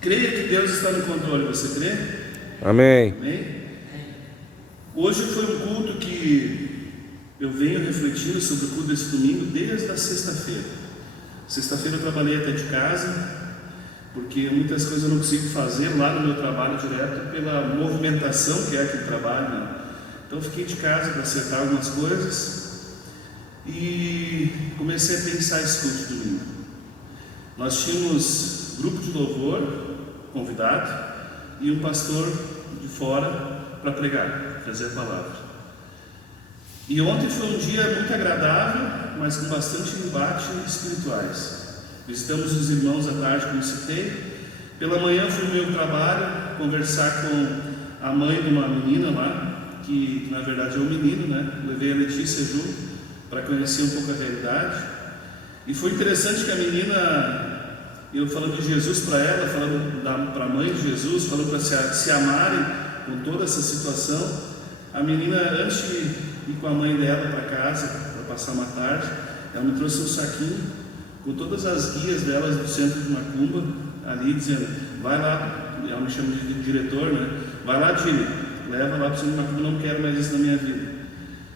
Creia que Deus está no controle, você crê? Amém. Amém? Hoje foi um culto que eu venho refletindo sobre o culto desse domingo desde a sexta-feira. Sexta-feira eu trabalhei até de casa, porque muitas coisas eu não consigo fazer lá no meu trabalho direto pela movimentação que é aquele trabalho, né? Então eu fiquei de casa para acertar algumas coisas e comecei a pensar esse culto de domingo. Nós tínhamos grupo de louvor convidado e um pastor de fora para pregar, trazer a palavra. E ontem foi um dia muito agradável, mas com bastante embate espirituais. Visitamos os irmãos à tarde, como citei. Pela manhã fui no meu trabalho conversar com a mãe de uma menina lá, que na verdade é um menino, né? Levei a Letícia junto para conhecer um pouco a realidade. E foi interessante que a menina, eu falando de Jesus para ela, falando para a mãe de Jesus, falando para se amarem com toda essa situação. A menina, antes de ir com a mãe dela para casa, para passar uma tarde, ela me trouxe um saquinho com todas as guias delas do centro de Macumba, ali dizendo, vai lá, ela me chama de diretor, né? Vai lá, Dini, leva lá para o centro de Macumba, não quero mais isso na minha vida.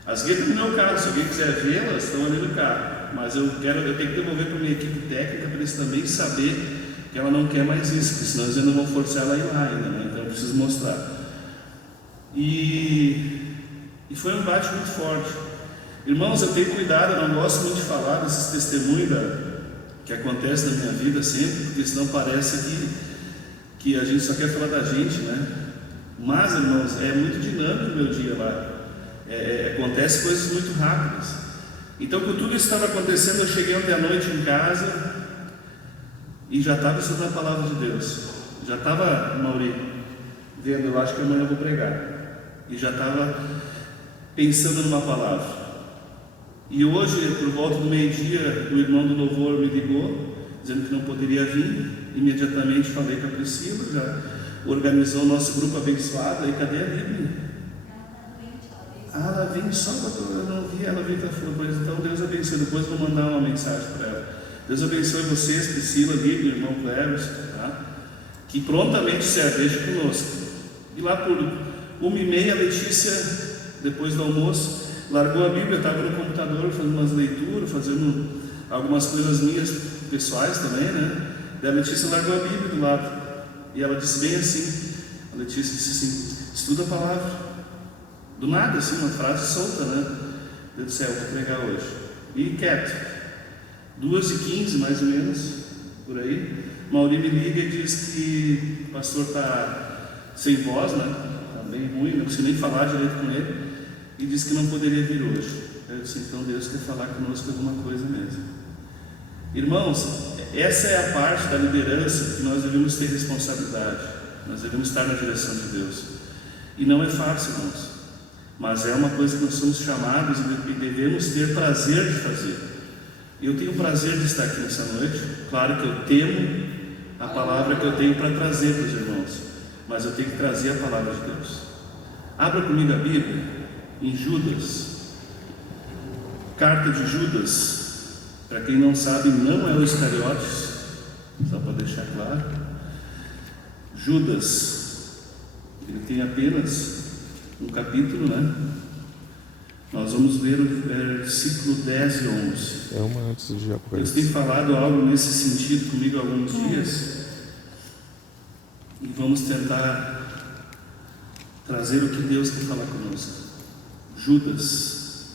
As guias estão no meu carro, se alguém quiser vê-las, estão ali no carro. Mas eu tenho que devolver para a minha equipe técnica para eles também saber que ela não quer mais isso, porque senão eles ainda vão forçar ela a ir lá ainda, né? Então eu preciso mostrar. E foi um embate muito forte. Irmãos, eu tenho cuidado, eu não gosto muito de falar desses testemunhos que acontecem na minha vida sempre, porque senão parece que a gente só quer falar da gente, né? Mas, irmãos, é muito dinâmico o meu dia lá. Acontece coisas muito rápidas. Então, com tudo isso estava acontecendo, eu cheguei ontem à noite em casa e já estava estudando a palavra de Deus. Já estava, Mauri, vendo, eu acho que amanhã eu vou pregar. E já estava pensando numa palavra. E hoje, por volta do meio-dia, o irmão do louvor me ligou, dizendo que não poderia vir. Imediatamente falei com a Priscila, já organizou o nosso grupo abençoado. E cadê a Bíblia? Ela vem só para eu não vi, ela veio para fora. Mas então Deus abençoe. Depois vou mandar uma mensagem para ela. Deus abençoe vocês, Priscila, Bíblia, irmão Cleves, tá? Que prontamente se arveja conosco. E lá por 1h30, a Letícia, depois do almoço, largou a Bíblia, estava no computador fazendo umas leituras, fazendo algumas coisas minhas pessoais também, né? Daí a Letícia largou a Bíblia do lado. E ela disse bem assim, a Letícia disse assim, estuda a palavra. Do nada, assim, uma frase solta, né? Deus do céu, vou pregar hoje. E quieto. 2h15, mais ou menos, por aí, Mauri me liga e diz que o pastor está sem voz, né? Está bem ruim, não consigo nem falar direito com ele. E disse que não poderia vir hoje. Eu disse, então Deus quer falar conosco alguma coisa mesmo. Irmãos, essa é a parte da liderança que nós devemos ter responsabilidade. Nós devemos estar na direção de Deus. E não é fácil, irmãos. Mas é uma coisa que nós somos chamados e devemos ter prazer de fazer. Eu tenho prazer de estar aqui nessa noite. Claro que eu temo a palavra que eu tenho para trazer para os irmãos, mas eu tenho que trazer a palavra de Deus. Abra comigo a Bíblia em Judas. Carta de Judas, para quem não sabe, não é o Iscariotes, só para deixar claro. Judas, ele tem apenas um capítulo, né? Nós vamos ler o versículo 10 e 11. É uma antes de Deus Apocalipse. tem falado algo nesse sentido comigo há alguns dias. E vamos tentar trazer o que Deus quer falar conosco. Judas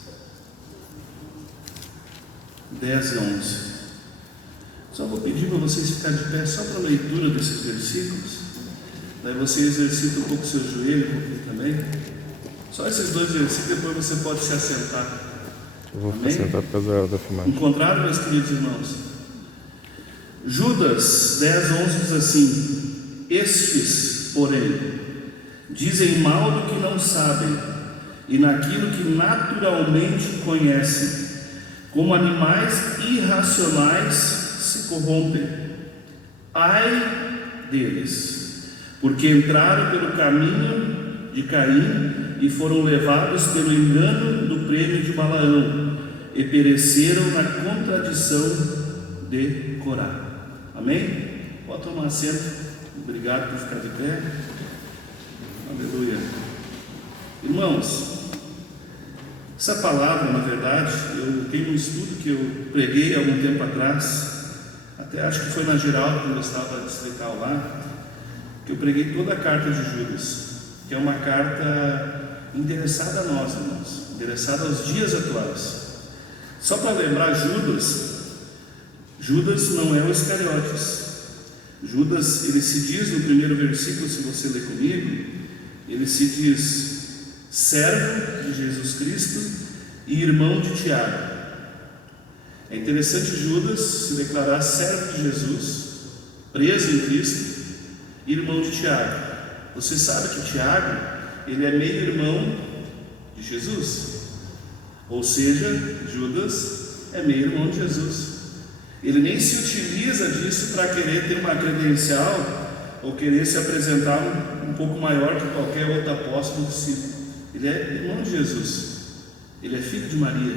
10 e 11. Só vou pedir para vocês ficarem de pé só para a leitura desses versículos. Daí você exercita um pouco o seu joelho, um pouquinho também. Só esses dois versículos, depois você pode se assentar. Eu vou ficar sentado por causa da filmagem. Encontraram, meus queridos irmãos? Judas 10, 11 diz assim: estes, porém, dizem mal do que não sabem, e naquilo que naturalmente conhecem, como animais irracionais se corrompem. Ai deles, porque entraram pelo caminho de Caim e foram levados pelo engano do prêmio de Balaão e pereceram na contradição de Corá. Amém? Pode tomar assento. Obrigado por ficar de pé. Aleluia. Irmãos, essa palavra, na verdade, eu tenho um estudo que eu preguei há algum tempo atrás, até acho que foi na Geraldo, quando eu estava distrital lá, que eu preguei toda a carta de Judas, que é uma carta endereçada a nós, irmãos, endereçada aos dias atuais. Só para lembrar, Judas não é o Iscariotes. Judas, ele se diz no primeiro versículo, se você ler comigo, ele se diz servo de Jesus Cristo e irmão de Tiago. É interessante Judas se declarar servo de Jesus, preso em Cristo, e irmão de Tiago. Você sabe que Tiago, ele é meio irmão de Jesus, ou seja, Judas é meio irmão de Jesus. Ele nem se utiliza disso para querer ter uma credencial ou querer se apresentar um pouco maior que qualquer outro apóstolo discípulo. Ele é irmão de Jesus, ele é filho de Maria,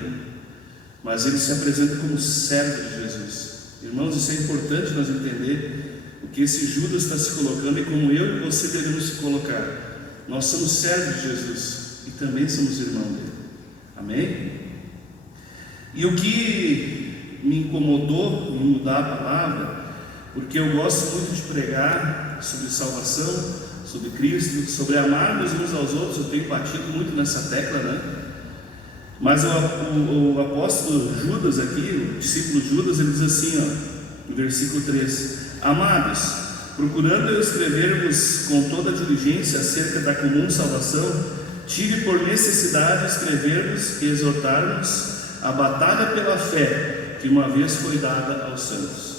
mas ele se apresenta como servo de Jesus. Irmãos, isso é importante nós entender o que esse Judas está se colocando e como eu e você devemos se colocar. Nós somos servos de Jesus e também somos irmãos dele. Amém? E o que me incomodou em mudar a palavra, porque eu gosto muito de pregar sobre salvação, sobre Cristo, sobre amarmos uns aos outros. Eu tenho batido muito nessa tecla, né? Mas o apóstolo Judas aqui, o discípulo Judas, ele diz assim, ó, no versículo 3: Amados, procurando eu escrever-vos com toda a diligência acerca da comum salvação, tive por necessidade escrever-vos e exortar-vos a batalha pela fé que uma vez foi dada aos santos.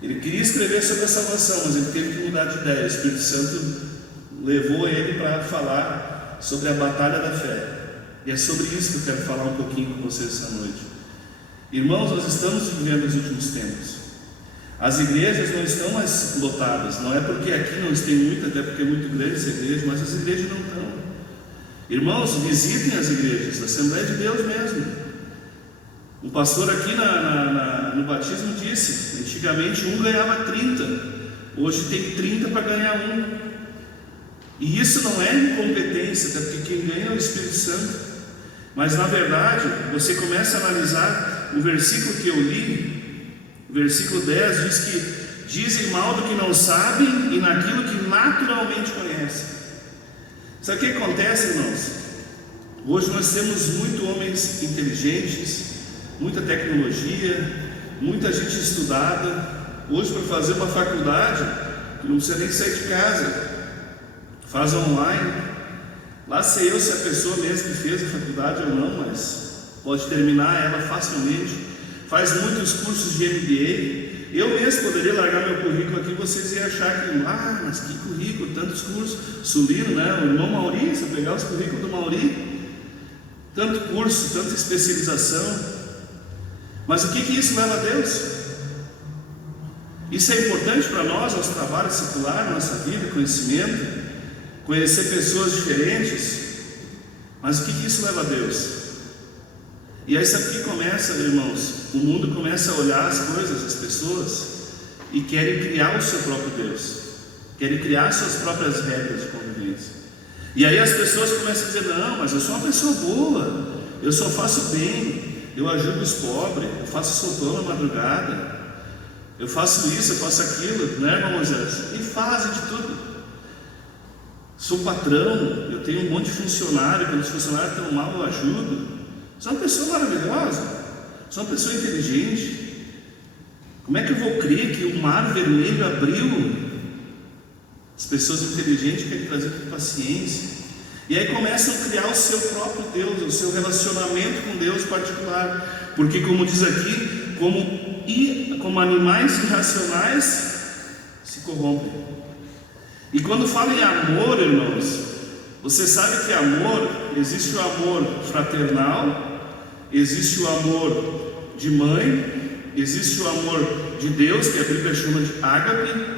Ele queria escrever sobre a salvação, mas ele teve que mudar de ideia. O Espírito Santo levou ele para falar sobre a batalha da fé. E é sobre isso que eu quero falar um pouquinho com vocês essa noite. Irmãos, nós estamos vivendo os últimos tempos. As igrejas não estão mais lotadas. Não é porque aqui não tem muita, até porque é muito grande essa igreja, mas as igrejas não estão. Irmãos, visitem as igrejas, a Assembleia de Deus mesmo. Um pastor aqui no batismo disse: antigamente um ganhava 30, hoje tem 30 para ganhar um. E isso não é incompetência, até porque quem ganha é o Espírito Santo. Mas na verdade, você começa a analisar o versículo que eu li, o versículo 10 diz que dizem mal do que não sabem e naquilo que naturalmente conhecem. Sabe o que acontece, irmãos? Hoje nós temos muitos homens inteligentes, muita tecnologia, muita gente estudada. Hoje, para fazer uma faculdade, não precisa nem sair de casa, faz online. Lá sei eu se a pessoa mesmo que fez a faculdade ou não, mas pode terminar ela facilmente. Faz muitos cursos de MBA. Eu mesmo poderia largar meu currículo aqui, vocês iam achar que, mas que currículo, tantos cursos. Sulino, né? O irmão Mauri, se eu pegar os currículos do Mauri, tanto curso, tanta especialização. Mas o que isso leva a Deus? Isso é importante para nós, nosso trabalho secular, nossa vida, conhecimento, conhecer pessoas diferentes. Mas o que isso leva a Deus? E aí sabe o que começa, irmãos? O mundo começa a olhar as coisas, as pessoas, e querem criar o seu próprio Deus, querem criar suas próprias regras de convivência. E aí as pessoas começam a dizer: não, mas eu sou uma pessoa boa, eu só faço bem, eu ajudo os pobres, eu faço sopão na madrugada, eu faço isso, eu faço aquilo, né, irmão Moisés? E fazem de tudo. Sou patrão, eu tenho um monte de funcionário, quando os funcionários estão mal eu ajudo. Sou uma pessoa maravilhosa, sou uma pessoa inteligente. Como é que eu vou crer que o mar vermelho abriu? As pessoas inteligentes querem trazer com paciência. E aí começam a criar o seu próprio Deus, o seu relacionamento com Deus particular. Porque, como diz aqui, como animais irracionais se corrompem. E quando fala em amor, irmãos, você sabe que amor, existe o amor fraternal, existe o amor de mãe, existe o amor de Deus, que a Bíblia chama de ágape.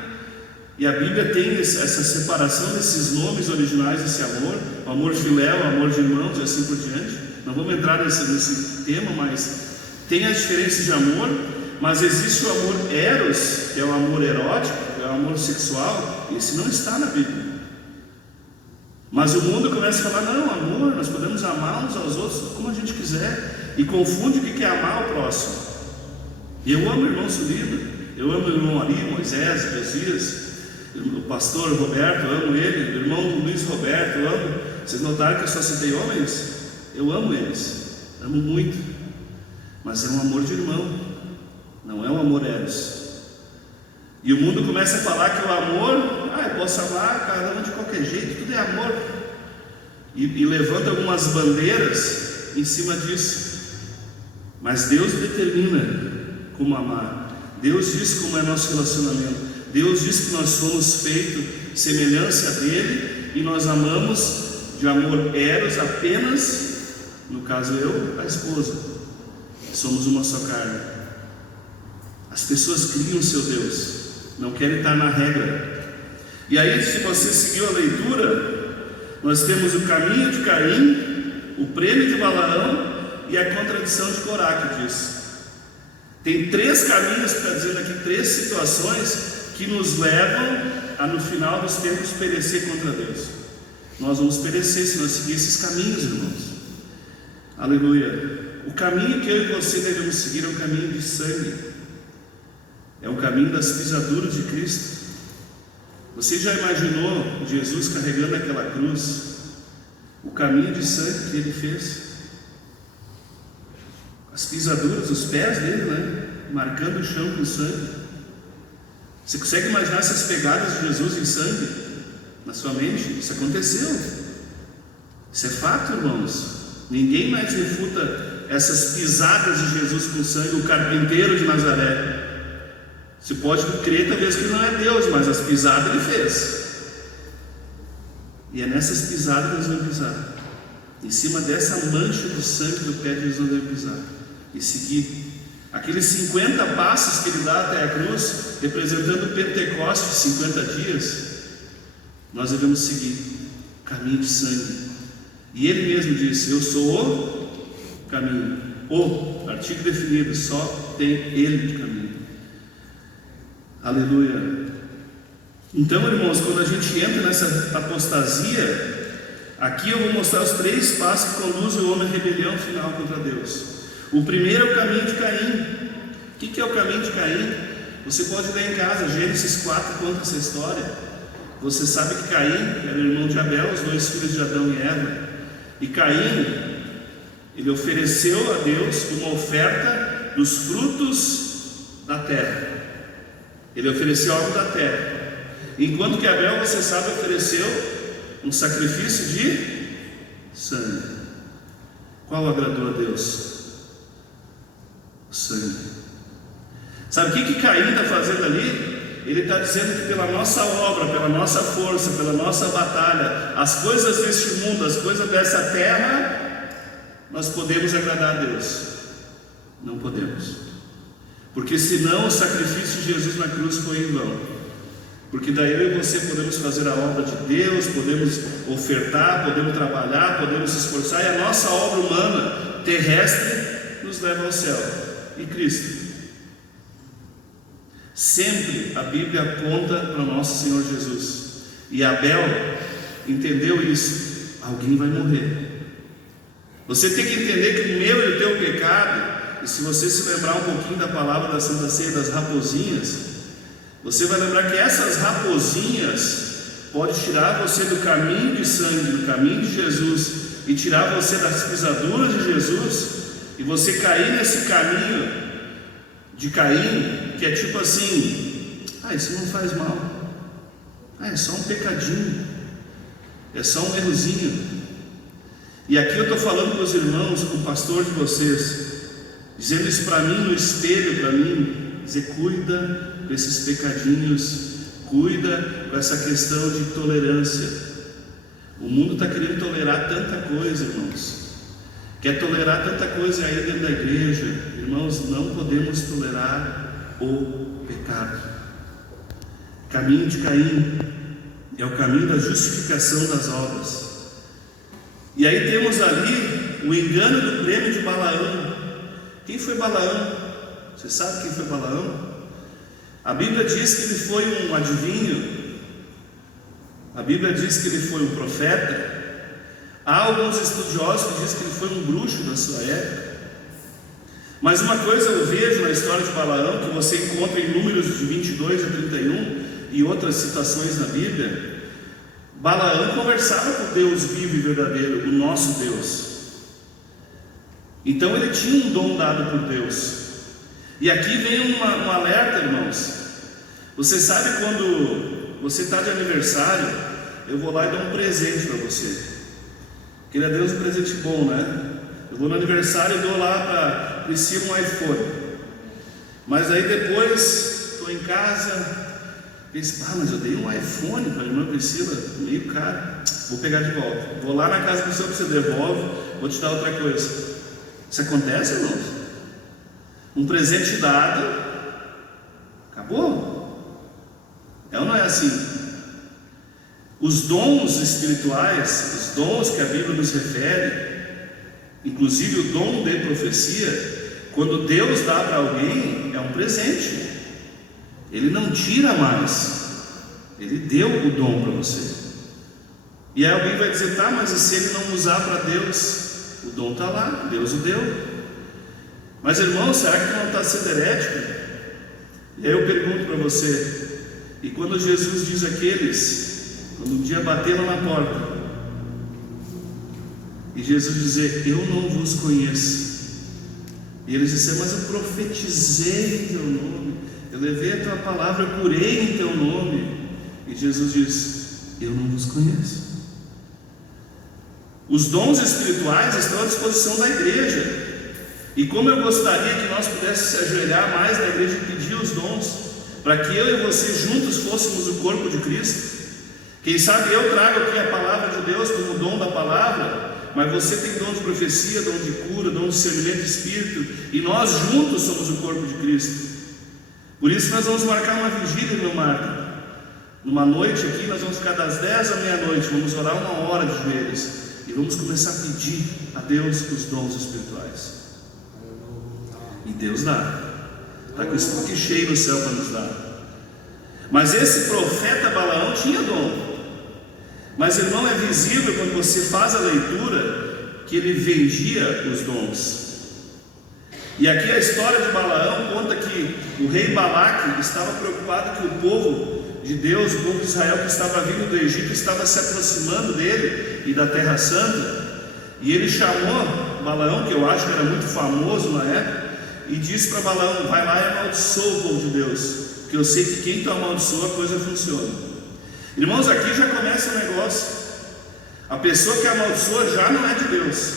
E a Bíblia tem essa separação desses nomes originais desse amor, o amor filéu, o amor de irmãos e assim por diante. Não vamos entrar nesse tema, mas tem as diferenças de amor. Mas existe o amor eros, que é o amor erótico, é é o amor sexual, esse não está na Bíblia. Mas o mundo começa a falar, não, amor, nós podemos amar uns aos outros como a gente quiser, e confunde o que é amar o próximo. Eu amo o irmão Sulido, eu amo o irmão Ari, Moisés, Josias, o pastor Roberto, eu amo ele, o irmão Luiz Roberto, eu amo. Vocês notaram que eu só citei homens? Eu amo eles, amo muito, mas é um amor de irmão, não é um amor eros. E o mundo começa a falar que o amor, eu posso amar cada um de qualquer jeito, tudo é amor, e levanta algumas bandeiras em cima disso. Mas Deus determina como amar, Deus diz como é nosso relacionamento, Deus diz que nós somos feitos semelhança dele, e nós amamos de amor eros apenas, no caso eu, a esposa, somos uma só carne. As pessoas criam seu Deus, não querem estar na regra. E aí, se você seguiu a leitura, nós temos o caminho de Caim, o prêmio de Balaão e a contradição de Corá, que diz. Tem 3 caminhos, está dizendo aqui, 3 situações que nos levam a, no final dos tempos, perecer contra Deus. Nós vamos perecer se nós seguir esses caminhos, irmãos. Aleluia. O caminho que eu e você devemos seguir é o caminho de sangue, é o caminho das pisaduras de Cristo. Você já imaginou Jesus carregando aquela cruz? O caminho de sangue que ele fez, as pisaduras, os pés dele, né? Marcando o chão com sangue. Você consegue imaginar essas pegadas de Jesus em sangue na sua mente? Isso aconteceu, isso é fato, irmãos. Ninguém mais refuta essas pisadas de Jesus com sangue. O carpinteiro de Nazaré, você pode crer talvez que não é Deus, mas as pisadas ele fez, e é nessas pisadas que nós vamos pisar, em cima dessa mancha de sangue do pé de Jesus nós vamos pisar, e seguir aqueles 50 passos que ele dá até a cruz, representando o Pentecostes, 50 dias. Nós devemos seguir caminho de sangue, e ele mesmo disse: eu sou o caminho, o artigo definido, só tem ele de caminho. Aleluia. Então, irmãos, quando a gente entra nessa apostasia, aqui eu vou mostrar os 3 passos que conduzem o homem à rebelião final contra Deus. O primeiro é o caminho de Caim. O que é o caminho de Caim? Você pode ler em casa, Gênesis 4 conta essa história. Você sabe que Caim era irmão de Abel, os 2 filhos de Adão e Eva. E Caim, ele ofereceu a Deus uma oferta dos frutos da terra. Ele ofereceu algo da terra, enquanto que Abel, você sabe, ofereceu um sacrifício de sangue. Qual agradou a Deus? O sangue. Sabe o que Caim está fazendo ali? Ele está dizendo que pela nossa obra, pela nossa força, pela nossa batalha, as coisas deste mundo, as coisas dessa terra, nós podemos agradar a Deus. Não podemos. Porque senão o sacrifício de Jesus na cruz foi em vão. Porque daí eu e você podemos fazer a obra de Deus, podemos ofertar, podemos trabalhar, podemos se esforçar, e a nossa obra humana, terrestre, nos leva ao céu. E Cristo? Sempre a Bíblia aponta para o nosso Senhor Jesus. E Abel entendeu isso. Alguém vai morrer. Você tem que entender que o meu e o teu pecado, e se você se lembrar um pouquinho da palavra da Santa Ceia das raposinhas, você vai lembrar que essas raposinhas podem tirar você do caminho de sangue, do caminho de Jesus, e tirar você das pisaduras de Jesus, e você cair nesse caminho de Caim, que é tipo assim: isso não faz mal, é só um pecadinho, é só um errozinho. E aqui eu estou falando para os irmãos, com o pastor de vocês, dizendo isso para mim no espelho, para mim, dizer: cuida desses pecadinhos, cuida com essa questão de tolerância. O mundo está querendo tolerar tanta coisa, irmãos, quer tolerar tanta coisa aí dentro da igreja. Irmãos, não podemos tolerar o pecado. Caminho de Caim é o caminho da justificação das obras. E aí temos ali o engano do prêmio de Balaão. Quem foi Balaão? Você sabe quem foi Balaão? A Bíblia diz que ele foi um adivinho, a Bíblia diz que ele foi um profeta. Há alguns estudiosos que dizem que ele foi um bruxo da sua época. Mas uma coisa eu vejo na história de Balaão, que você encontra em Números de 22 a 31 e outras citações na Bíblia. Balaão conversava com Deus vivo e verdadeiro, o nosso Deus. Então ele tinha um dom dado por Deus. E aqui vem um alerta, irmãos. Você sabe, quando você está de aniversário, eu vou lá e dou um presente para você. Queria Deus um presente bom, né? Eu vou no aniversário e dou lá para Priscila um iPhone. Mas aí depois estou em casa, penso, mas eu dei um iPhone para a irmã Priscila, meio caro, vou pegar de volta. Vou lá na casa do senhor, você devolve, vou te dar outra coisa. Isso acontece, irmãos? Um presente dado, acabou. É ou não é assim? Os dons espirituais, os dons que a Bíblia nos refere, inclusive o dom de profecia, quando Deus dá para alguém, é um presente. Ele não tira mais, Ele deu o dom para você. E aí alguém vai dizer, tá, mas e se ele não usar para Deus? O dom está lá, Deus o deu. Mas irmão, será que tu não está sendo herético? E aí eu pergunto para você, e quando Jesus diz aqueles, quando um dia bateram na porta, e Jesus dizer, eu não vos conheço, e eles disseram, mas eu profetizei em teu nome, eu levei a tua palavra, eu curei em teu nome, e Jesus diz, eu não vos conheço. Os dons espirituais estão à disposição da igreja, e como eu gostaria que nós pudéssemos se ajoelhar mais na igreja e pedir os dons, para que eu e você juntos fôssemos o corpo de Cristo. Quem sabe eu trago aqui a palavra de Deus como dom da palavra, mas você tem dom de profecia, dom de cura, dom de discernimento de espírito, e nós juntos somos o corpo de Cristo. Por isso nós vamos marcar uma vigília, meu Marta. Numa noite aqui, nós vamos ficar das 10 à meia-noite, vamos orar 1 hora de joelhos, e vamos começar a pedir a Deus os dons espirituais. E Deus dá. Está com o estoque cheio no céu para nos dar. Mas esse profeta Balaão tinha dom. Mas irmão, é visível quando você faz a leitura que ele vendia os dons. E aqui a história de Balaão conta que o rei Balaque estava preocupado que o povo de Deus, o povo de Israel que estava vindo do Egito, estava se aproximando dele e da Terra Santa. E ele chamou Balaão, que eu acho que era muito famoso na época, e disse para Balaão, vai lá e amaldiçoa o povo de Deus, porque eu sei que quem tu amaldiçoa, a coisa funciona. Irmãos, aqui já começa o negócio. A pessoa que amaldiçoa já não é de Deus,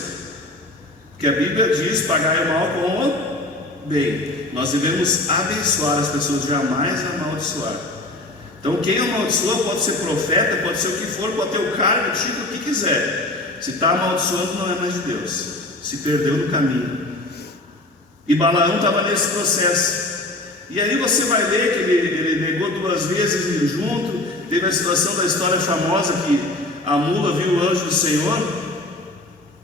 porque a Bíblia diz, pagai o mal com o bem. Nós devemos abençoar as pessoas, jamais amaldiçoar. Então quem amaldiçoa pode ser profeta, pode ser o que for, pode ter o cargo, o título, o que quiser. Se está amaldiçoando, não é mais de Deus, se perdeu no caminho. E Balaão estava nesse processo. E aí você vai ler que ele negou 2 vezes ir junto. Teve a situação da história famosa que a mula viu o anjo do Senhor,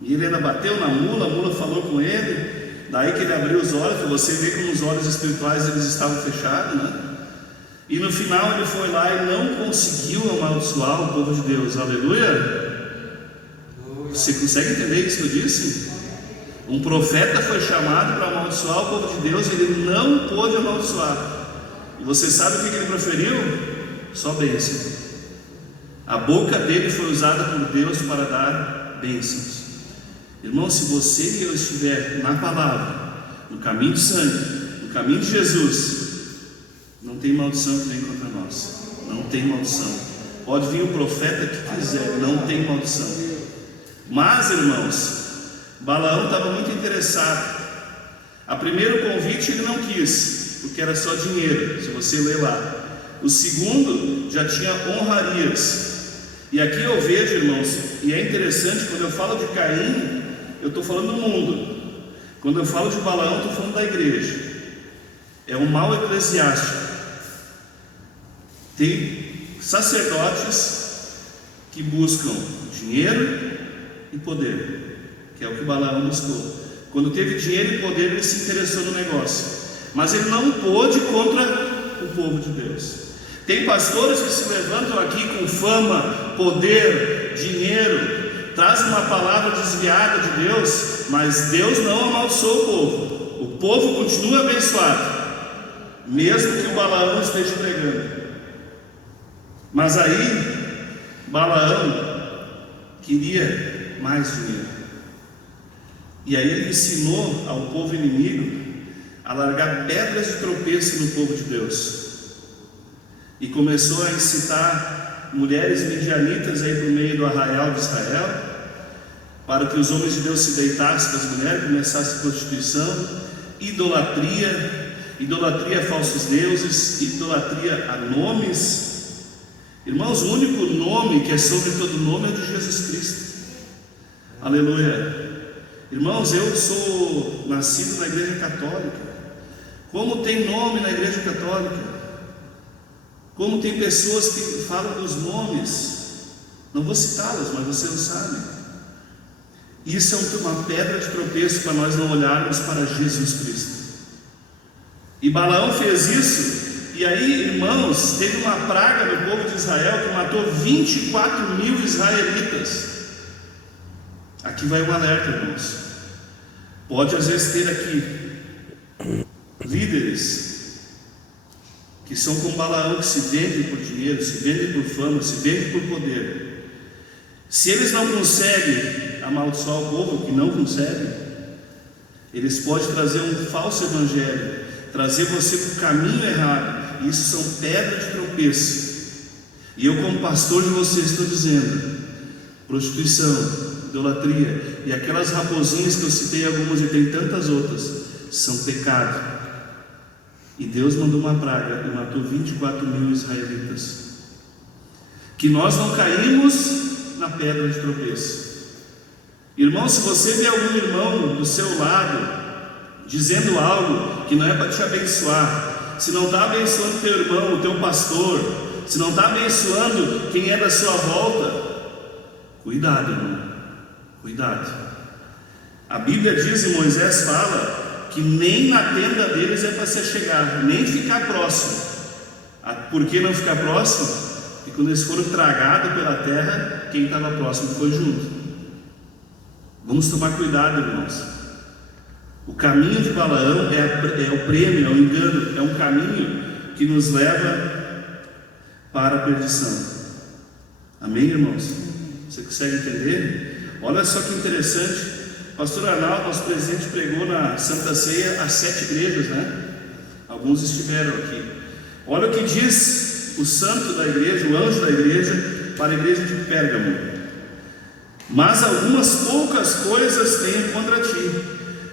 e ele ainda bateu na mula, a mula falou com ele. Daí que ele abriu os olhos, para você ver como os olhos espirituais eles estavam fechados, né? E no final ele foi lá e não conseguiu amaldiçoar o povo de Deus. Aleluia! Você consegue entender isso que eu disse? Um profeta foi chamado para amaldiçoar o povo de Deus, e ele não pôde amaldiçoar. E você sabe o que ele proferiu? Só bênção. A boca dele foi usada por Deus para dar bênçãos. Irmão, se você e eu estiver na palavra, no caminho de sangue, no caminho de Jesus, não tem maldição que vem contra nós. Não tem maldição. Pode vir o profeta que quiser, não tem maldição. Mas, irmãos, Balaão estava muito interessado. A primeiro convite ele não quis, porque era só dinheiro, se você ler lá. O segundo já tinha honrarias. E aqui eu vejo, irmãos, e é interessante, quando eu falo de Caim, eu estou falando do mundo. Quando eu falo de Balaão, estou falando da igreja. É um mal eclesiástico. Tem sacerdotes que buscam dinheiro e poder, que é o que Balaão buscou. Quando teve dinheiro e poder, ele se interessou no negócio. Mas ele não pôde contra o povo de Deus. Tem pastores que se levantam aqui com fama, poder, dinheiro, trazem uma palavra desviada de Deus, mas Deus não amaldiçoa o povo. O povo continua abençoado, mesmo que o Balaão esteja pregando. Mas aí, Balaão queria mais dinheiro. E aí ele ensinou ao povo inimigo a largar pedras de tropeço no povo de Deus. E começou a incitar mulheres midianitas aí por meio do arraial de Israel, para que os homens de Deus se deitassem com as mulheres, começasse prostituição, idolatria a falsos deuses, idolatria a nomes. Irmãos, o único nome que é sobre todo nome é o de Jesus Cristo. Aleluia. Irmãos, eu sou nascido na igreja católica. Como tem nome na igreja católica? Como tem pessoas que falam dos nomes? Não vou citá-las, mas você não sabe. Isso é uma pedra de tropeço para nós não olharmos para Jesus Cristo. E Balaão fez isso. E aí, irmãos, teve uma praga no povo de Israel que matou 24.000 israelitas. Aqui vai um alerta, irmãos. Pode às vezes ter aqui líderes que são como Balaão, que se vendem por dinheiro, se vendem por fama, se vendem por poder. Se eles não conseguem amaldiçoar o povo, que não conseguem, eles podem trazer um falso evangelho, trazer você para o caminho errado. Isso são pedras de tropeço. E eu, como pastor de vocês, estou dizendo: prostituição, idolatria e aquelas raposinhas que eu citei, algumas e tem tantas outras, são pecado. E Deus mandou uma praga e matou 24.000 israelitas. Que nós não caímos na pedra de tropeço. Irmão, se você vê algum irmão do seu lado dizendo algo que não é para te abençoar, se não está abençoando teu irmão, o teu pastor, se não está abençoando quem é da sua volta, cuidado, irmão, cuidado. A Bíblia diz, e Moisés fala, que nem na tenda deles é para se chegar, nem ficar próximo. Por que não ficar próximo? Porque quando eles foram tragados pela terra, quem estava próximo foi junto. Vamos tomar cuidado, irmãos. O caminho de Balaão é o prêmio, é o engano, é um caminho que nos leva para a perdição. Amém, irmãos? Você consegue entender? Olha só que interessante. Pastor Arnaldo, nosso presidente, pregou na Santa Ceia as 7 igrejas, né? Alguns estiveram aqui. Olha o que diz o santo da igreja, o anjo da igreja, para a igreja de Pérgamo: mas algumas poucas coisas tenho contra ti,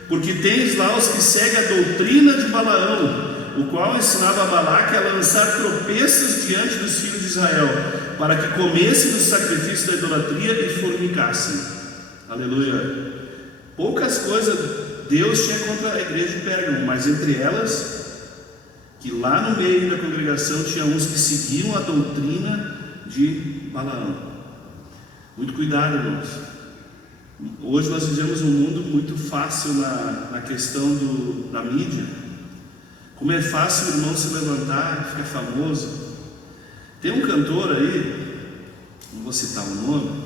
porque tens lá os que seguem a doutrina de Balaão, o qual ensinava a Balaque a lançar tropeços diante dos filhos de Israel, para que comessem do sacrifício da idolatria e fornicassem. Aleluia. Poucas coisas Deus tinha contra a igreja de Pérgamo, mas entre elas, que lá no meio da congregação tinha uns que seguiam a doutrina de Balaão. Muito cuidado, irmãos. Hoje nós vivemos um mundo muito fácil na questão da mídia. Como é fácil o irmão se levantar, ficar famoso. Tem um cantor aí, não vou citar o nome,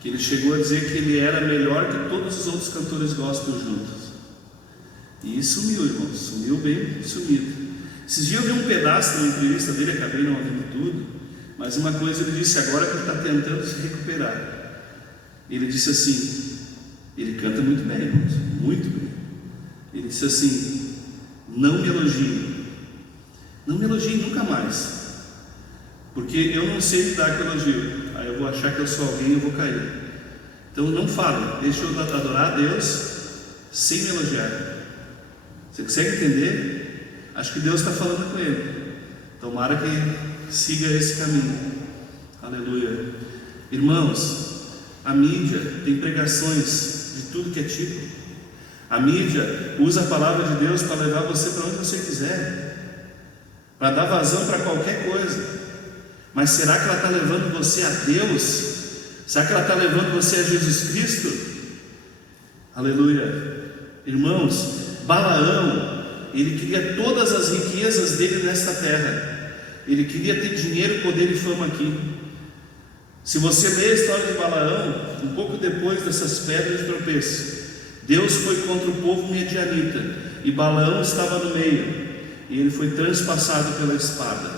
que ele chegou a dizer que ele era melhor que todos os outros cantores gospel juntos. E sumiu, irmão, sumiu bem sumido. Esses dias eu vi um pedaço da entrevista dele, acabei não ouvindo tudo, mas uma coisa ele disse agora que ele está tentando se recuperar. Ele disse assim, ele canta muito bem, irmãos, muito bem. Ele disse assim: não me elogiem nunca mais, porque eu não sei lidar com elogio. Aí eu vou achar que eu sou alguém e eu vou cair. Então não fale, deixa eu adorar a Deus sem me elogiar. Você consegue entender? Acho que Deus está falando com ele. Tomara que siga esse caminho. Aleluia. Irmãos, a mídia tem pregações de tudo que é tipo. A mídia usa a palavra de Deus para levar você para onde você quiser, para dar vazão para qualquer coisa. Mas será que ela está levando você a Deus? Será que ela está levando você a Jesus Cristo? Aleluia. Irmãos, Balaão ele queria todas as riquezas dele nesta terra. Ele queria ter dinheiro, poder e fama aqui. Se você ler a história de Balaão, um pouco depois dessas pedras de tropeço, Deus foi contra o povo medianita, e Balaão estava no meio, e ele foi transpassado pela espada.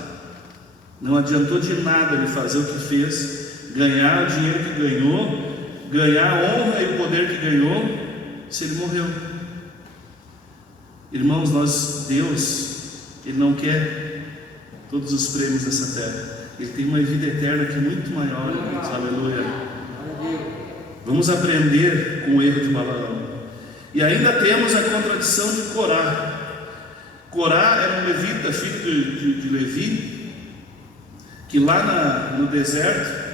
Não adiantou de nada ele fazer o que fez, ganhar o dinheiro que ganhou, ganhar a honra e o poder que ganhou, se ele morreu. Irmãos, Deus, Ele não quer todos os prêmios dessa terra. Ele tem uma vida eterna que é muito maior, irmãos. Aleluia. Vamos aprender com o erro de Balaão. E ainda temos a contradição de Corá. Corá era um levita, filho de Levi, que lá no deserto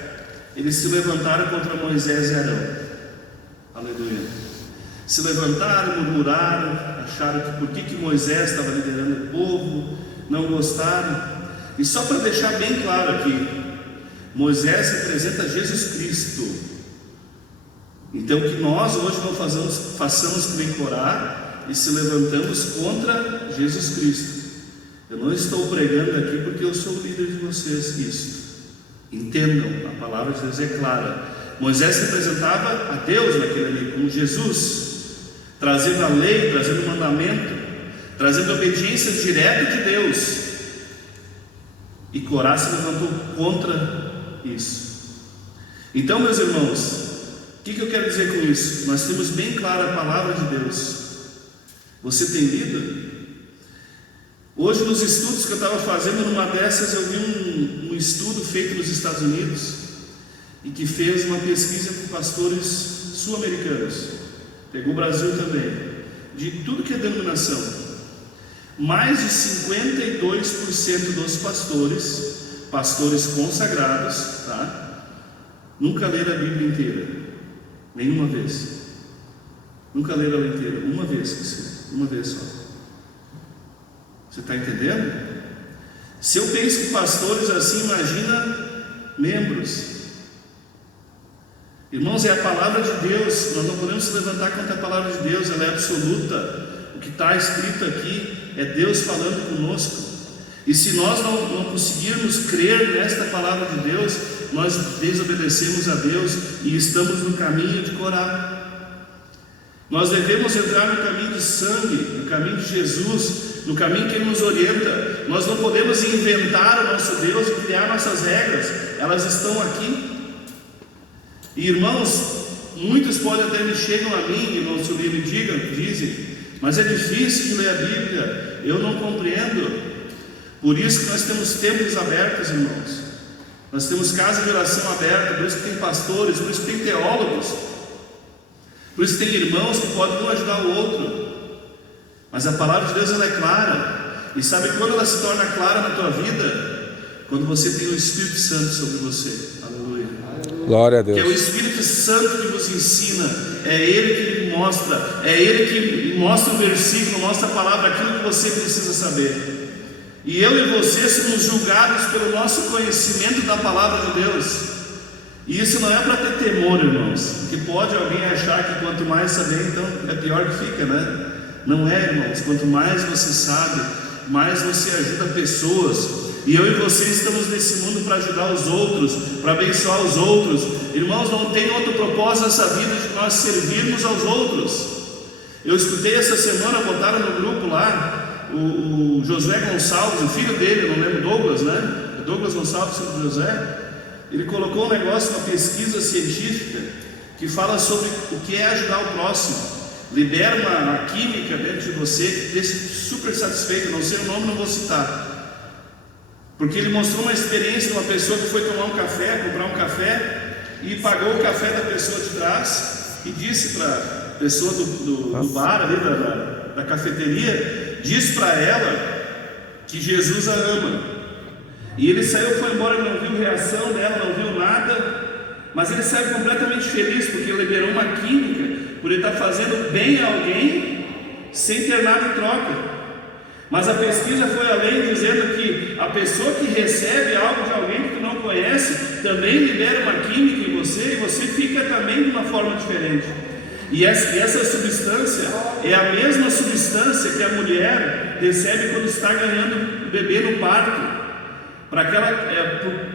eles se levantaram contra Moisés e Arão. Aleluia. Se levantaram, murmuraram, acharam que por que Moisés estava liderando o povo, não gostaram. E só para deixar bem claro aqui, Moisés representa Jesus Cristo. Então que nós hoje não façamos que nem Corá e se levantamos contra Jesus Cristo. Eu não estou pregando aqui porque eu sou o líder de vocês. Isso. Entendam, a palavra de Deus é clara. Moisés representava a Deus naquele ali, como Jesus, trazendo a lei, trazendo o mandamento, trazendo a obediência direta de Deus. E Corá se levantou contra isso. Então, meus irmãos, o que eu quero dizer com isso? Nós temos bem clara a palavra de Deus. Você tem lido? Hoje, nos estudos que eu estava fazendo, numa dessas eu vi um estudo feito nos Estados Unidos e que fez uma pesquisa com pastores sul-americanos, pegou o Brasil também, de tudo que é denominação. Mais de 52% dos pastores consagrados, tá? Nunca leram a Bíblia inteira, nenhuma vez. Nunca leram ela inteira, uma vez só. Você está entendendo? Se eu penso que pastores assim, imagina membros. Irmãos, é a palavra de Deus. Nós não podemos se levantar contra a palavra de Deus. Ela é absoluta. O que está escrito aqui é Deus falando conosco. E se nós não conseguirmos crer nesta palavra de Deus, nós desobedecemos a Deus e estamos no caminho de Corá. Nós devemos entrar no caminho de sangue, no caminho de Jesus, no caminho que Ele nos orienta. Nós não podemos inventar o nosso Deus e criar nossas regras. Elas estão aqui. E irmãos, muitos podem até me chegam a mim, irmãos, se me dizem, mas é difícil de ler a Bíblia, eu não compreendo. Por isso que nós temos templos abertos, irmãos. Nós temos casa de oração aberta, por isso que tem pastores, por isso que tem teólogos, por isso que tem irmãos que podem um ajudar o outro. Mas a palavra de Deus, ela é clara. E sabe quando ela se torna clara na tua vida? Quando você tem o Espírito Santo sobre você. Aleluia. Glória a Deus. Que é o Espírito Santo que vos ensina. É Ele que lhe mostra. É Ele que mostra o versículo, mostra a palavra, aquilo que você precisa saber. E eu e você somos julgados pelo nosso conhecimento da palavra de Deus. E isso não é para ter temor, irmãos. Porque pode alguém achar que quanto mais saber, então é pior que fica, né? Não é, irmãos. Quanto mais você sabe, mais você ajuda pessoas. E eu e você estamos nesse mundo para ajudar os outros, para abençoar os outros. Irmãos, não tem outro propósito nessa vida de nós servirmos aos outros. Eu escutei essa semana, botaram no grupo lá, o Josué Gonçalves, o filho dele, não lembro, Douglas, né? Douglas Gonçalves, filho de José. Ele colocou um negócio, uma pesquisa científica que fala sobre o que é ajudar o próximo. Libera uma química dentro de você que deixa super satisfeito. Não sei o nome, não vou citar, porque ele mostrou uma experiência de uma pessoa que foi tomar um café, comprar um café, e pagou o café da pessoa de trás e disse para a pessoa do bar ali, da cafeteria, disse para ela que Jesus a ama. E ele saiu, foi embora, não viu reação dela, não viu nada, mas ele saiu completamente feliz, porque ele liberou uma química por ele estar fazendo bem a alguém sem ter nada em troca. Mas a pesquisa foi além, dizendo que a pessoa que recebe algo de alguém que tu não conhece também libera uma química em você, e você fica também de uma forma diferente. E essa substância é a mesma substância que a mulher recebe quando está ganhando o bebê no parto. Para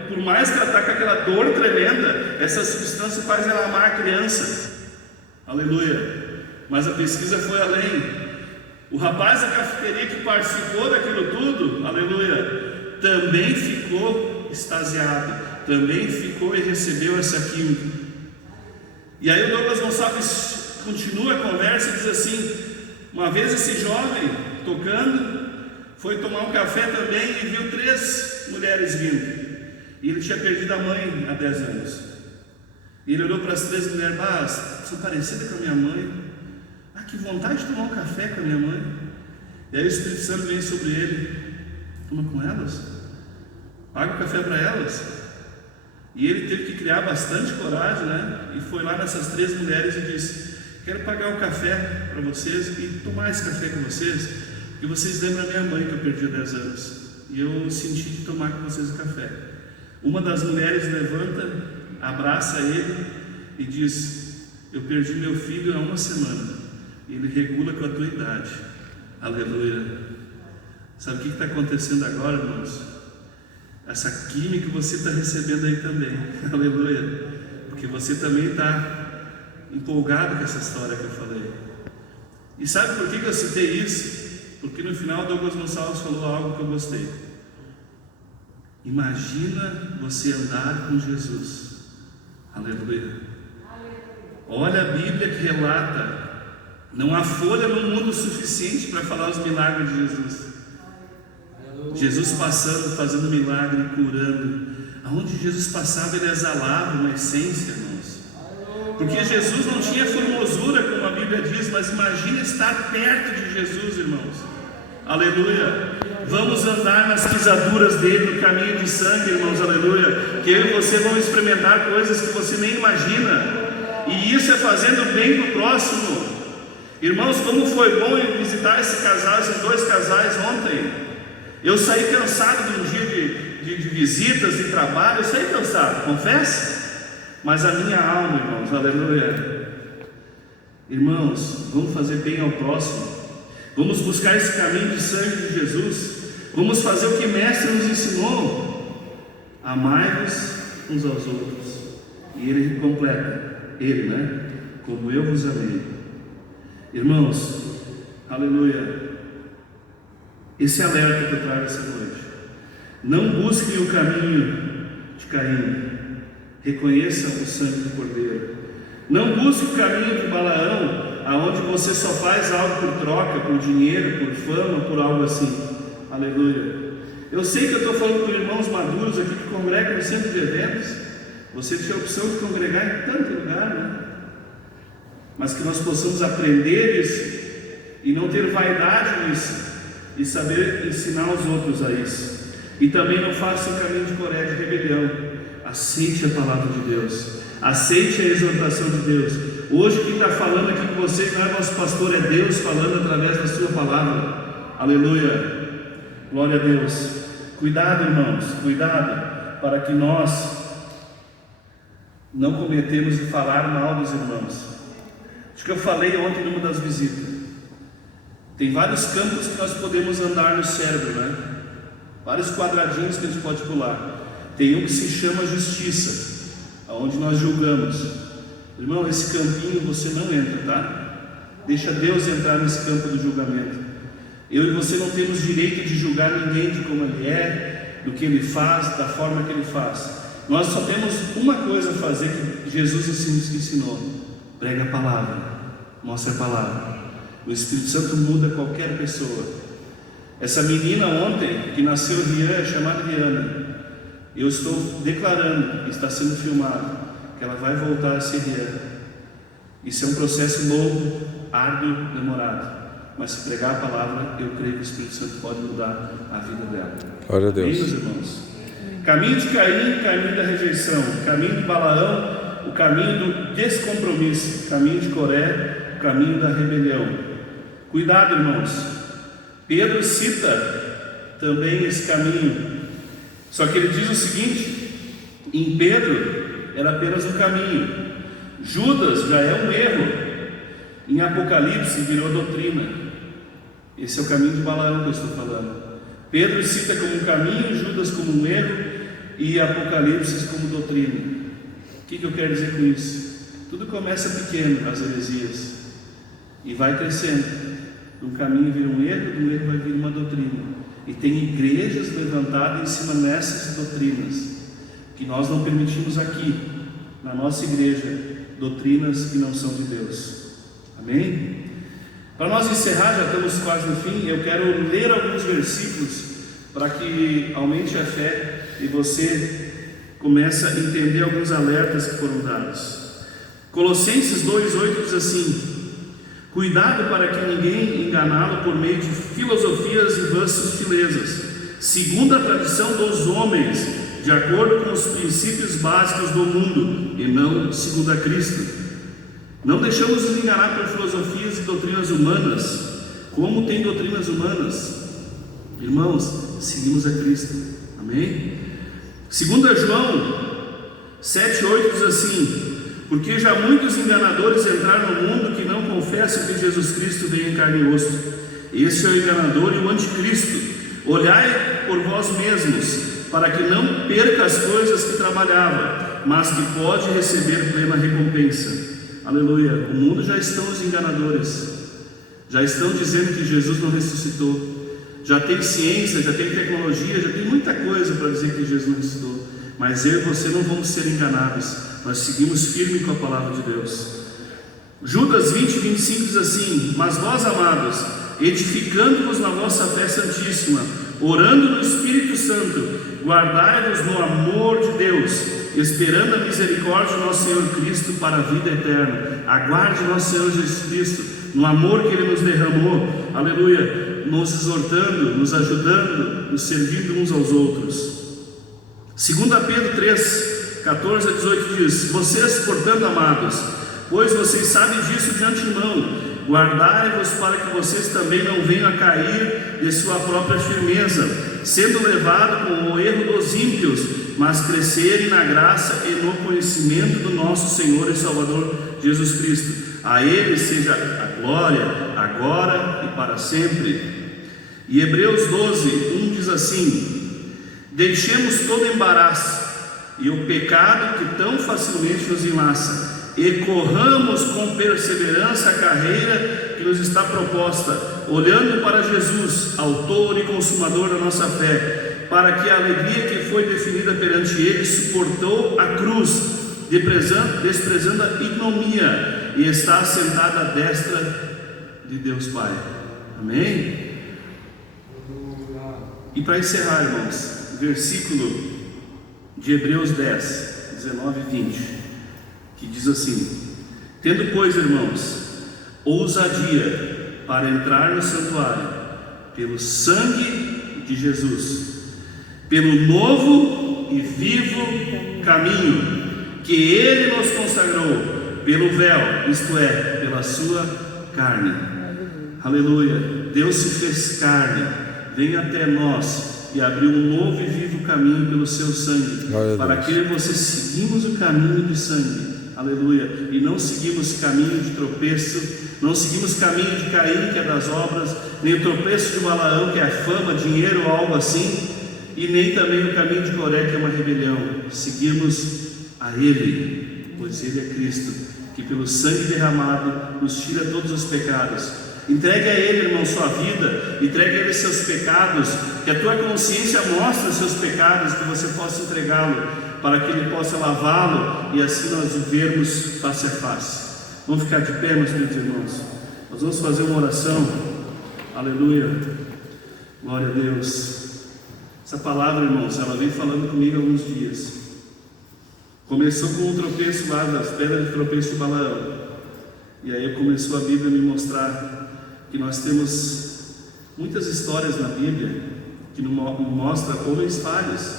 por mais que ela está com aquela dor tremenda, essa substância faz ela amar a criança. Aleluia. Mas a pesquisa foi além. O rapaz da cafeteria que participou daquilo tudo, aleluia, também ficou extasiado, também ficou e recebeu essa química. E aí o Douglas Gonçalves continua a conversa e diz assim: uma vez esse jovem tocando foi tomar um café também e viu 3 mulheres vindo, e ele tinha perdido a mãe há 10 anos. E ele olhou para as 3 mulheres: são parecidas com a minha mãe. Que vontade de tomar um café com a minha mãe. E aí o Espírito Santo vem sobre ele: toma com elas, paga o café para elas. E ele teve que criar bastante coragem, né? E foi lá nessas 3 mulheres e disse: quero pagar o café para vocês e tomar esse café com vocês, porque vocês lembram a minha mãe que eu perdi há 10 anos, e eu senti de tomar com vocês o café. Uma das mulheres levanta, abraça ele e diz: eu perdi meu filho há 1 semana. Ele regula com a tua idade. Aleluia. Sabe o que está acontecendo agora, irmãos? Essa química que você está recebendo aí também. Aleluia. Porque você também está empolgado com essa história que eu falei. E sabe por que eu citei isso? Porque no final Douglas Gonçalves falou algo que eu gostei. Imagina você andar com Jesus. Aleluia. Olha a Bíblia que relata: não há folha no mundo suficiente para falar os milagres de Jesus. Jesus passando, fazendo milagre, curando. Aonde Jesus passava, ele exalava uma essência, irmãos. Porque Jesus não tinha formosura, como a Bíblia diz, mas imagina estar perto de Jesus, irmãos. Aleluia. Vamos andar nas pisaduras dele, no caminho de sangue, irmãos. Aleluia. Que eu e você vamos experimentar coisas que você nem imagina. E isso é fazendo bem para o próximo. Irmãos, como foi bom visitar esses 2 casais ontem. Eu saí cansado de um dia de visitas, de trabalho. Eu saí cansado, confesso. Mas a minha alma, irmãos, aleluia. Irmãos, vamos fazer bem ao próximo. Vamos buscar esse caminho de sangue de Jesus. Vamos fazer o que o Mestre nos ensinou: amai-vos uns aos outros. E ele completa, né? Como eu vos amei. Irmãos, aleluia. Esse alerta que eu trago essa noite: não busquem o caminho de Caim, reconheçam o sangue do Cordeiro. Não busque o caminho de Balaão, aonde você só faz algo por troca, por dinheiro, por fama, por algo assim. Aleluia. Eu sei que eu estou falando com irmãos maduros aqui que congregam no centro de eventos. Você tinha a opção de congregar em tanto lugar, né? Mas que nós possamos aprender isso e não ter vaidade nisso, e saber ensinar os outros a isso. E também não faça o caminho de Coré, de rebelião. Aceite a palavra de Deus, aceite a exortação de Deus. Hoje quem está falando aqui com vocês não é nosso pastor, é Deus falando através da sua palavra. Aleluia. Glória a Deus. Cuidado, irmãos, cuidado, para que nós não cometemos de falar mal dos irmãos. Acho que eu falei ontem numa das visitas. Tem vários campos que nós podemos andar no cérebro, né? Vários quadradinhos que a gente pode pular. Tem um que se chama justiça, aonde nós julgamos. Irmão, esse campinho você não entra, tá? Deixa Deus entrar nesse campo do julgamento. Eu e você não temos direito de julgar ninguém de como ele é, do que ele faz, da forma que ele faz. Nós só temos uma coisa a fazer que Jesus ensinou: prega a palavra, mostra a palavra. O Espírito Santo muda qualquer pessoa. Essa menina ontem, que nasceu Rian, chamada Rihanna, eu estou declarando, está sendo filmado, que ela vai voltar a ser Rian. Isso é um processo longo, árduo, demorado. Mas se pregar a palavra, eu creio que o Espírito Santo pode mudar a vida dela. Glória a Deus. Amém, meus irmãos? Caminho de Caim, caminho da rejeição. Caminho de Balaão, o caminho do descompromisso. Caminho de Coré, o caminho da rebelião. Cuidado, irmãos. Pedro cita também esse caminho. Só que ele diz o seguinte: em Pedro era apenas um caminho. Judas já é um erro. Em Apocalipse virou doutrina. Esse é o caminho de Balaão que eu estou falando. Pedro cita como um caminho, Judas como um erro e Apocalipse como doutrina. O que eu quero dizer com isso? Tudo começa pequeno, as heresias, e vai crescendo. De um caminho vira um erro, de um erro vai vir uma doutrina. E tem igrejas levantadas em cima dessas doutrinas, que nós não permitimos aqui, na nossa igreja, doutrinas que não são de Deus. Amém? Para nós encerrar, já estamos quase no fim, eu quero ler alguns versículos para que aumente a fé e você comece a entender alguns alertas que foram dados. Colossenses 2,8 diz assim: cuidado para que ninguém enganá-lo por meio de filosofias e vãs sutilezas, segundo a tradição dos homens, de acordo com os princípios básicos do mundo, e não segundo a Cristo. Não deixamos nos enganar por filosofias e doutrinas humanas. Como tem doutrinas humanas? Irmãos, seguimos a Cristo. Amém? 2 João 7,8 diz assim: porque já muitos enganadores entraram no mundo que não confessam que Jesus Cristo veio em carne e osso. Esse é o enganador e o anticristo. Olhai por vós mesmos, para que não perca as coisas que trabalhava, mas que pode receber plena recompensa. Aleluia. O mundo já estão os enganadores, já estão dizendo que Jesus não ressuscitou, já tem ciência, já tem tecnologia, já tem muita coisa para dizer que Jesus não ressuscitou, mas eu e você não vamos ser enganados, nós seguimos firme com a palavra de Deus. Judas 20:25 diz assim: mas vós, amados, edificando-vos na vossa fé santíssima, orando no Espírito Santo, guardai-vos no amor de Deus, esperando a misericórdia do nosso Senhor Cristo para a vida eterna. Aguarde nosso Senhor Jesus Cristo no amor que Ele nos derramou, aleluia, nos exortando, nos ajudando, nos servindo uns aos outros. 2 Pedro 3, 14 a 18 diz: vocês, portanto, amados, pois vocês sabem disso de antemão, guardai-vos para que vocês também não venham a cair de sua própria firmeza, sendo levados com o erro dos ímpios, mas crescerem na graça e no conhecimento do nosso Senhor e Salvador Jesus Cristo. A Ele seja a glória, agora e para sempre. E Hebreus 12:1 diz assim: deixemos todo embaraço e o pecado que tão facilmente nos enlaça, e corramos com perseverança a carreira que nos está proposta, olhando para Jesus, autor e consumador da nossa fé, para que a alegria que foi definida perante Ele suportou a cruz, desprezando a ignomia, e está assentado à destra de Deus Pai. Amém? E para encerrar, irmãos, versículo de Hebreus 10, 19 e 20, que diz assim: tendo, pois, irmãos, ousadia para entrar no santuário, pelo sangue de Jesus, pelo novo e vivo caminho que Ele nos consagrou, pelo véu, isto é, pela sua carne. Aleluia. Deus se fez carne, vem até nós e abriu um novo e vivo caminho pelo seu sangue, para que eu e você seguimos o caminho de sangue. Aleluia. E não seguimos caminho de tropeço, não seguimos caminho de Caim, que é das obras, nem o tropeço de Balaão, que é a fama, dinheiro ou algo assim, e nem também o caminho de Coré, que é uma rebelião. Seguimos a Ele, pois Ele é Cristo, que pelo sangue derramado nos tira todos os pecados. Entregue a Ele, irmão, sua vida, entregue a Ele seus pecados, que a tua consciência mostre os seus pecados, que você possa entregá-lo, para que Ele possa lavá-lo, e assim nós vivermos face a face. Vamos ficar de pé, meus queridos irmãos. Nós vamos fazer uma oração. Aleluia. Glória a Deus. Essa palavra, irmãos, ela vem falando comigo há alguns dias. Começou com um tropeço lá, das pedras de tropeço de Balaão. E aí começou a Bíblia a me mostrar que nós temos muitas histórias na Bíblia que nos mostram homens falhos,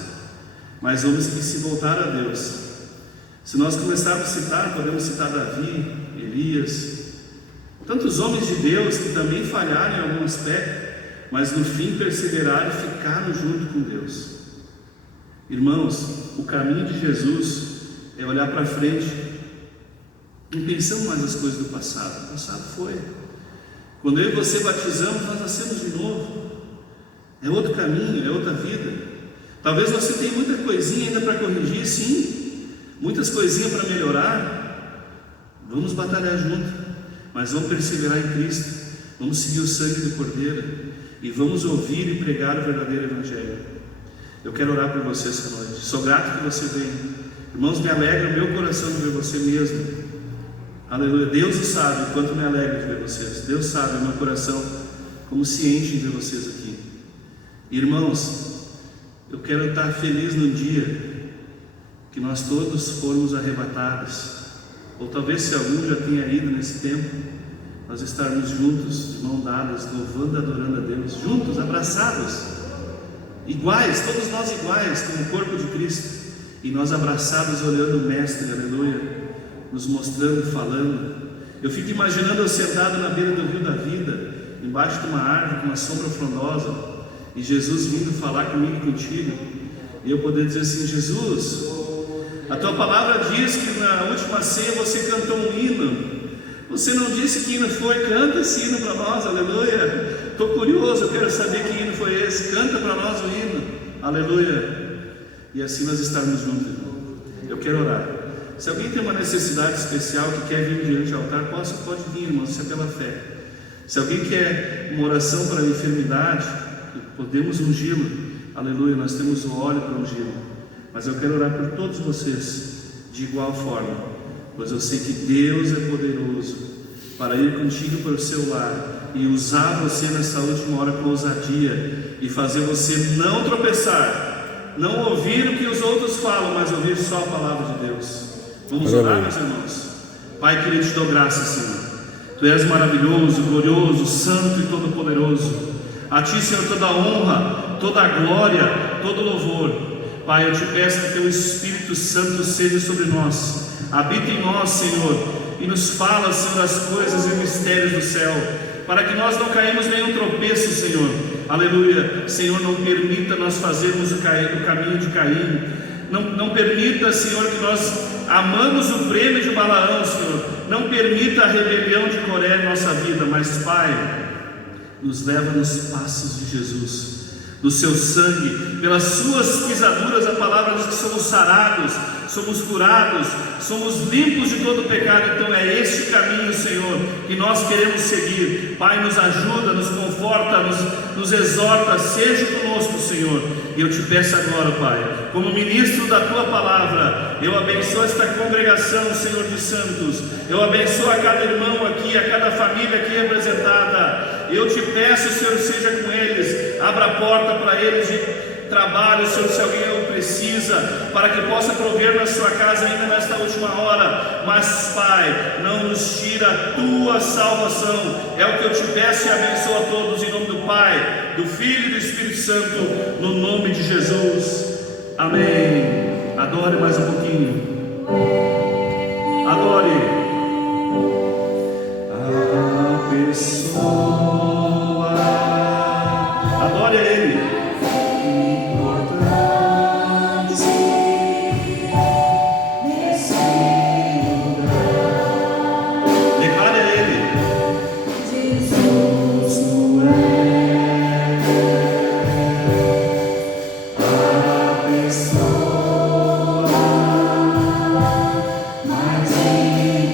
mas homens que se voltaram a Deus. Se nós começarmos a citar, podemos citar Davi, Elias, tantos homens de Deus que também falharam em algum aspecto, mas no fim perseveraram e ficaram junto com Deus. Irmãos, o caminho de Jesus é olhar para frente. Não pensamos mais nas coisas do passado. O passado foi. Quando eu e você batizamos, nós nascemos de novo. É outro caminho, é outra vida. Talvez você tenha muita coisinha ainda para corrigir, sim, muitas coisinhas para melhorar. Vamos batalhar junto, mas vamos perseverar em Cristo, vamos seguir o sangue do Cordeiro e vamos ouvir e pregar o verdadeiro Evangelho. Eu quero orar por você essa noite. Sou grato que você venha. Irmãos, me alegra o meu coração de ver você mesmo. Aleluia. Deus sabe o quanto me alegra de ver vocês. Deus sabe o meu coração como se enche de ver vocês aqui. Irmãos, eu quero estar feliz no dia que nós todos formos arrebatados, ou talvez se algum já tenha ido nesse tempo, nós estarmos juntos, de mão dadas, louvando e adorando a Deus, juntos, abraçados, iguais, todos nós iguais, como o corpo de Cristo, e nós abraçados olhando o Mestre, aleluia, nos mostrando, falando. Eu fico imaginando eu sentado na beira do rio da vida, embaixo de uma árvore com uma sombra frondosa, e Jesus vindo falar comigo e contigo, e eu poder dizer assim: Jesus, a tua palavra diz que na última ceia você cantou um hino. Você não disse que hino foi? Canta esse hino para nós, aleluia. Estou curioso, eu quero saber que hino foi esse. Canta para nós o hino, aleluia. E assim nós estarmos juntos, irmão. Eu quero orar. Se alguém tem uma necessidade especial que quer vir diante do altar, pode vir, irmão, isso é pela fé. Se alguém quer uma oração para a enfermidade, podemos ungí-lo, aleluia, nós temos o óleo para ungí-lo. Mas eu quero orar por todos vocês de igual forma, pois eu sei que Deus é poderoso para ir contigo para o seu lar e usar você nessa última hora com ousadia e fazer você não tropeçar, não ouvir o que os outros falam, mas ouvir só a palavra de Deus. Vamos orar, meus irmãos. Pai querido, te dou graça, Senhor. Tu és maravilhoso, glorioso, santo e todo-poderoso. A Ti, Senhor, toda a honra, toda a glória, todo o louvor. Pai, eu te peço que Teu Espírito Santo seja sobre nós, habita em nós, Senhor, e nos fala, Senhor, as coisas e mistérios do céu, para que nós não caímos nenhum tropeço, Senhor, aleluia. Senhor, não permita nós fazermos o caminho de Caim, não permita, Senhor, que nós amamos o prêmio de Balaão, Senhor, não permita a rebelião de Coré em nossa vida, mas, Pai, nos leva nos passos de Jesus, do seu sangue, pelas suas pisaduras. A palavra diz que somos sarados, somos curados, somos limpos de todo pecado. Então é este caminho, Senhor, que nós queremos seguir. Pai, nos ajuda, nos conforta, nos exorta, seja conosco, Senhor. E eu te peço agora, Pai, como ministro da Tua palavra, eu abençoo esta congregação, Senhor, de santos. Eu abençoo a cada irmão aqui, a cada família aqui representada. Eu te peço, Senhor, seja com eles, abra a porta para eles de trabalho, Senhor, se alguém o precisa, para que possa prover na sua casa ainda nesta última hora. Mas, Pai, não nos tira a Tua salvação. É o que eu te peço e abençoo a todos em nome do Pai, do Filho e do Espírito Santo, no nome de Jesus. Amém. Adore mais um pouquinho. Adore. A pessoa, adore a Ele. Declare a Ele. Jesus não é a pessoa mais importante.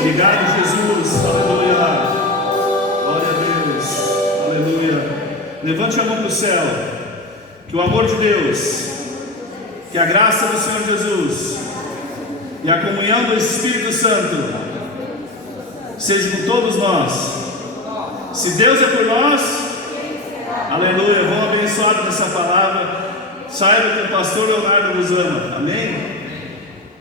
Obrigado, Jesus, aleluia, glória a Deus, aleluia. Levante a mão para o céu, que o amor de Deus, que a graça do Senhor Jesus e a comunhão do Espírito Santo seja com todos nós. Se Deus é por nós, aleluia, vamos abençoados nessa palavra. Saiba que o pastor Leonardo vos ama, amém?